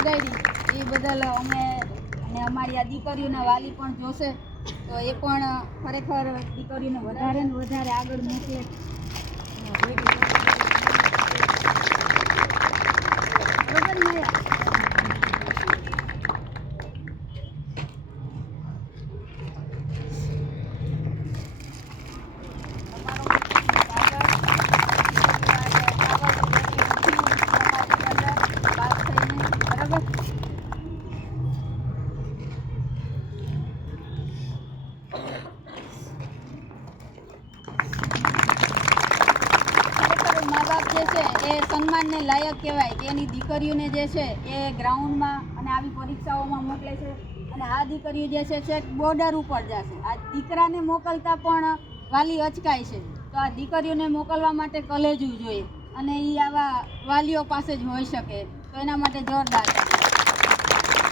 બગાડી એ બદલ અમે અને અમારી આ દીકરીઓના વાલી પણ જોશે. તો એ પણ ખરેખર દીકરીઓને વધારે ને વધારે આગળ મોકલે બરોબર ને માયા? બરાબર ખરેખર મા બાપ જે છે એ સન્માનને લાયક કહેવાય કે એની દીકરીઓને જે છે એ ગ્રાઉન્ડમાં અને આવી પરીક્ષાઓમાં મોકલે છે. અને આ દીકરીઓ જે છે છેક બોર્ડર ઉપર જશે. આ દીકરાને મોકલતા પણ વાલી અચકાય છે. તો આ દીકરીઓને મોકલવા માટે કલેજવું જોઈએ અને એ આવા વાલીઓ પાસે જ હોઈ શકે. તો એના માટે જોરદાર.